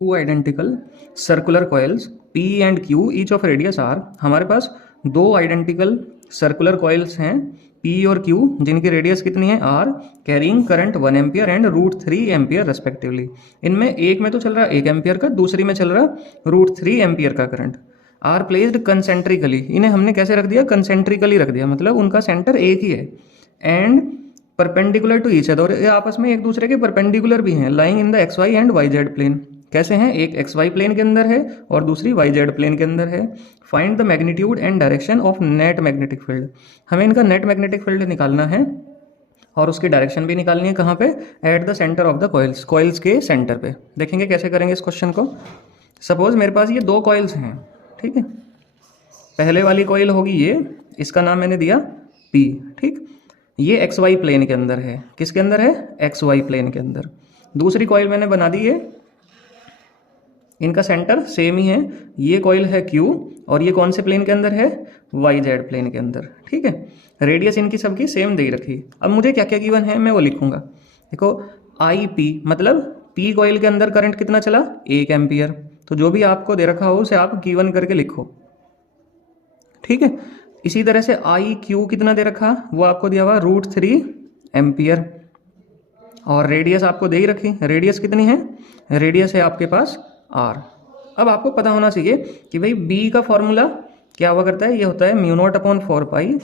Two identical circular coils P and Q each of radius R। हमारे पास दो identical circular coils हैं P और Q जिनकी radius कितनी है R, carrying current 1 ampere and √3 ampere respectively. इनमें एक में तो चल रहा 1 एम्पियर का, दूसरी में चल रहा √3 एम्पियर का करंट। आर प्लेस्ड कंसेंट्रिकली, इन्हें हमने कैसे रख दिया, कंसेंट्रिकली रख दिया, मतलब उनका सेंटर एक ही है। And perpendicular to each other, ये आपस में एक दूसरे के परपेंडिकुलर भी हैं। Lying in the X Y and Y Z plane, कैसे हैं, एक एक्स वाई प्लेन के अंदर है और दूसरी वाई जेड प्लेन के अंदर है। Find the magnitude and direction of net magnetic field, हमें इनका नेट मैग्नेटिक फील्ड निकालना है और उसकी डायरेक्शन भी निकालनी है। कहाँ पे, at the centre of the coils, coils के सेंटर पे। देखेंगे कैसे करेंगे इस क्वेश्चन को। सपोज मेरे पास ये दो कॉइल्स हैं, ठीक है। पहले वाली कॉइल होगी ये, इसका नाम मैंने दिया P, ठीक। ये एक्स वाई प्लेन के अंदर है, किसके अंदर है, एक्स वाई प्लेन के अंदर। दूसरी कॉइल मैंने बना दी है, इनका सेंटर सेम ही है। ये कॉइल है Q और ये कौन से प्लेन के अंदर है, वाई जेड प्लेन के अंदर, ठीक है। रेडियस इनकी सबकी सेम दे रखी। अब मुझे क्या क्या गिवन है मैं वो लिखूंगा। देखो IP मतलब P कॉइल के अंदर करंट कितना चला, 1 एम्पियर। तो जो भी आपको दे रखा हो उसे आप गिवन करके लिखो, ठीक है। इसी तरह से IQ कितना दे रखा, वो आपको दिया हुआ √3 एम्पियर और रेडियस आपको दे ही रखी। रेडियस कितनी है, रेडियस है आपके पास R। अब आपको पता होना चाहिए कि भाई B का फॉर्मूला क्या हुआ करता है, ये होता है μ0/4π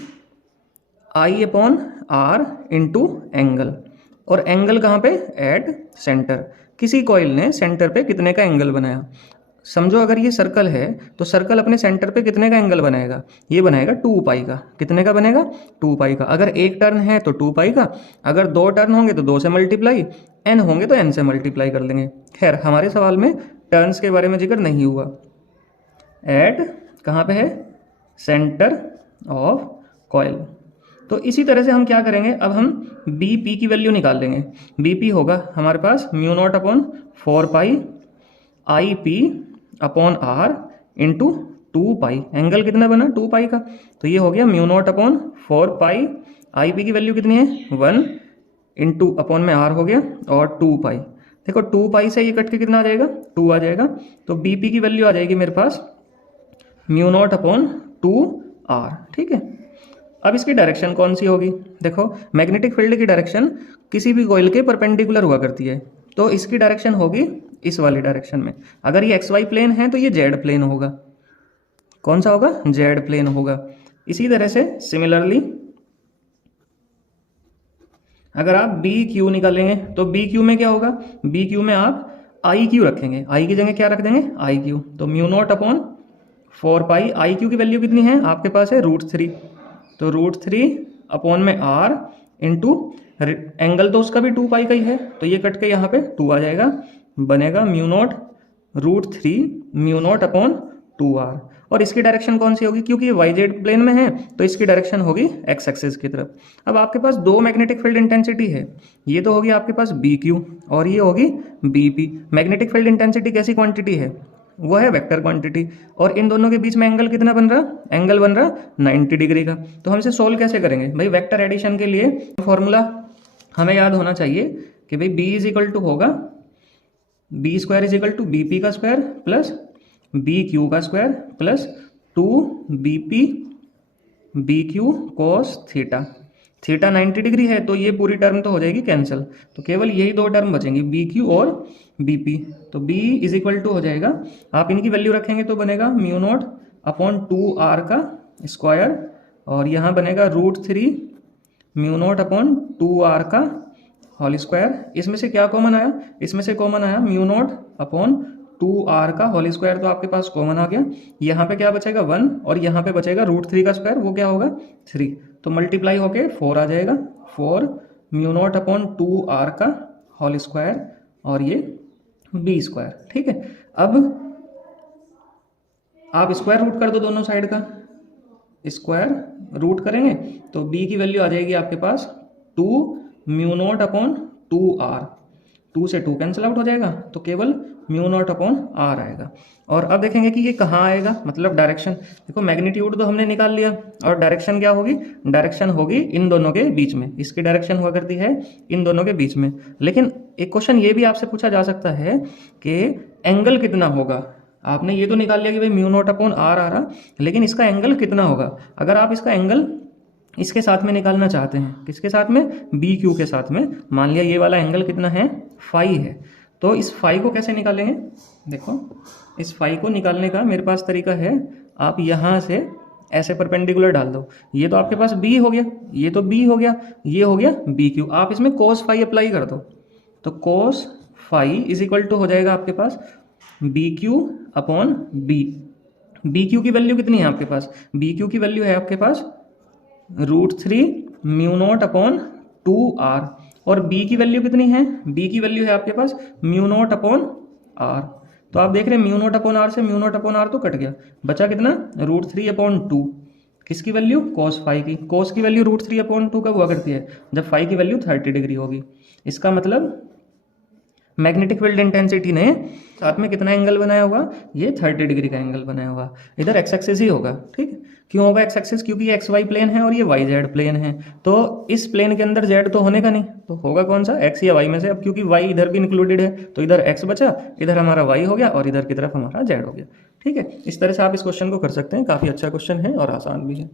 I/R इंटू एंगल। और एंगल कहाँ पे, एट सेंटर। किसी कॉइल ने सेंटर पे कितने का एंगल बनाया, समझो अगर ये सर्कल है तो सर्कल अपने सेंटर पे कितने का एंगल बनाएगा, ये बनाएगा 2π का। कितने का बनेगा, 2π का। अगर एक टर्न है तो 2π का, अगर दो टर्न होंगे तो 2 से मल्टीप्लाई, n होंगे तो n से मल्टीप्लाई कर लेंगे। खैर हमारे सवाल में टर्न्स के बारे में जिक्र नहीं हुआ। एट कहाँ पे है, सेंटर ऑफ कॉइल। तो इसी तरह से हम क्या करेंगे, अब हम BP की वैल्यू निकाल लेंगे। BP होगा हमारे पास μ0/4π IP/R इंटू 2π। एंगल कितना बना, 2π का। तो ये हो गया μ0/4π। IP की वैल्यू कितनी है, 1 इंटू अपॉन में R हो गया और 2π। देखो 2π से ये कट के कितना आ जाएगा, 2 आ जाएगा। तो BP की वैल्यू आ जाएगी मेरे पास μ0/2R, ठीक है। अब इसकी डायरेक्शन कौन सी होगी, देखो मैग्नेटिक फील्ड की डायरेक्शन किसी भी कॉइल के परपेंडिकुलर हुआ करती है। तो इसकी डायरेक्शन होगी इस वाली डायरेक्शन में। अगर ये एक्स वाई प्लेन है तो ये जेड प्लेन होगा। कौन सा होगा, जेड प्लेन होगा। इसी तरह से सिमिलरली अगर आप बी क्यू निकालेंगे तो बी क्यू में क्या होगा, बी क्यू में आप आई क्यू रखेंगे, आई की जगह क्या रख देंगे, आई क्यू। तो μ0/4π आई क्यू की वैल्यू कितनी है आपके पास है √3। तो √3 अपॉन में R इंटू एंगल तो उसका भी 2π का ही है, तो ये कट के यहाँ पे 2 आ जाएगा, बनेगा μ0√3 μ0/2R। और इसकी डायरेक्शन कौन सी होगी, क्योंकि ये वाई जेड प्लेन में है तो इसकी डायरेक्शन होगी एक्स एक्सिस की तरफ। अब आपके पास दो मैग्नेटिक फील्ड इंटेंसिटी है, ये तो होगी आपके पास BQ और ये होगी BP। मैग्नेटिक फील्ड इंटेंसिटी कैसी क्वांटिटी है, वो है वेक्टर क्वांटिटी। और इन दोनों के बीच में एंगल कितना बन रहा, एंगल बन रहा 90 डिग्री का। तो हम इसे सोल्व कैसे करेंगे भाई, वेक्टर एडिशन के लिए फॉर्मूला हमें याद होना चाहिए कि भाई B इज इक्वल टू होगा B² is equal to BP का स्क्वायर प्लस BQ का square plus 2BP BQ cos theta. Theta 90 degree है तो ये पूरी टर्म तो हो जाएगी कैंसिल, तो केवल यही दो टर्म बचेंगी BQ और BP। तो B इज इक्वल टू हो जाएगा, आप इनकी वैल्यू रखेंगे तो बनेगा μ0/2R का स्क्वायर और यहाँ बनेगा √3 μ0/2R का होल स्क्वायर। इसमें से क्या कॉमन आया, इसमें से कॉमन आया μ0/2R का होल स्क्वायर, तो आपके पास कॉमन आ गया। यहाँ पे क्या बचेगा 1 और यहाँ पे बचेगा √3 का स्क्वायर, वो क्या होगा 3। तो मल्टीप्लाई होके 4 आ जाएगा, 4 μ0/2R का होल स्क्वायर और ये B², ठीक है। अब आप स्क्वायर रूट कर दो दोनों साइड का, स्क्वायर रूट करेंगे तो B की वैल्यू आ जाएगी आपके पास 2 μ0/2R। 2 से 2 कैंसिल आउट हो जाएगा, तो केवल म्यू नॉट अपॉन आर आएगा। और अब देखेंगे कि ये कहाँ आएगा, मतलब डायरेक्शन। देखो मैग्नीट्यूड तो हमने निकाल लिया, और डायरेक्शन क्या होगी, डायरेक्शन होगी इन दोनों के बीच में, इसकी डायरेक्शन हुआ करती है इन दोनों के बीच में। लेकिन एक क्वेश्चन ये भी आपसे पूछा जा सकता है कि एंगल कितना होगा। आपने ये तो निकाल लिया कि भाई म्यू नॉट अपॉन आर आ रहा, लेकिन इसका एंगल कितना होगा। अगर आप इसका एंगल इसके साथ में निकालना चाहते हैं, किसके साथ में, बी क्यू के साथ में, मान लिया ये वाला एंगल कितना है, फाई है, तो इस फाई को कैसे निकालेंगे। देखो इस फाई को निकालने का मेरे पास तरीका है, आप यहाँ से ऐसे परपेंडिकुलर डाल दो, ये तो आपके पास बी हो गया, ये तो बी हो गया, ये हो गया बी क्यू, आप इसमें कोस फाई अप्लाई कर दो, तो cos phi is equal to हो जाएगा आपके पास B Q upon B. B Q की वैल्यू कितनी है आपके पास, बी क्यू की वैल्यू है आपके पास √3 म्यू नॉट अपॉन 2r, और b की वैल्यू कितनी है, b की वैल्यू है आपके पास म्यू नॉट अपॉन r। तो आप देख रहे हैं म्यू नॉट अपॉन r से म्यू नॉट अपॉन r तो कट गया, बचा कितना √3 अपॉन 2, किसकी वैल्यू, कोस फाई की। कोस की वैल्यू √3 अपॉन 2 कब हुआ करती है, जब फाई की वैल्यू 30 डिग्री होगी। इसका मतलब मैग्नेटिक फील्ड इंटेंसिटी ने साथ में कितना एंगल बनाया होगा, ये 30 डिग्री का एंगल बनाया होगा। इधर एक्स एक्सिस ही होगा, ठीक। क्यों होगा एक्स एक्सिस, क्योंकि ये एक्स वाई प्लेन है और ये वाई जेड प्लेन है, तो इस प्लेन के अंदर जेड तो होने का नहीं, तो होगा कौन सा, एक्स या वाई में से। अब क्योंकि वाई इधर भी इंक्लूडेड है, तो इधर एक्स बचा, इधर हमारा वाई हो गया, और इधर की तरफ हमारा जेड हो गया। ठीक है, इस तरह से आप इस क्वेश्चन को कर सकते हैं, काफ़ी अच्छा क्वेश्चन है और आसान भी है।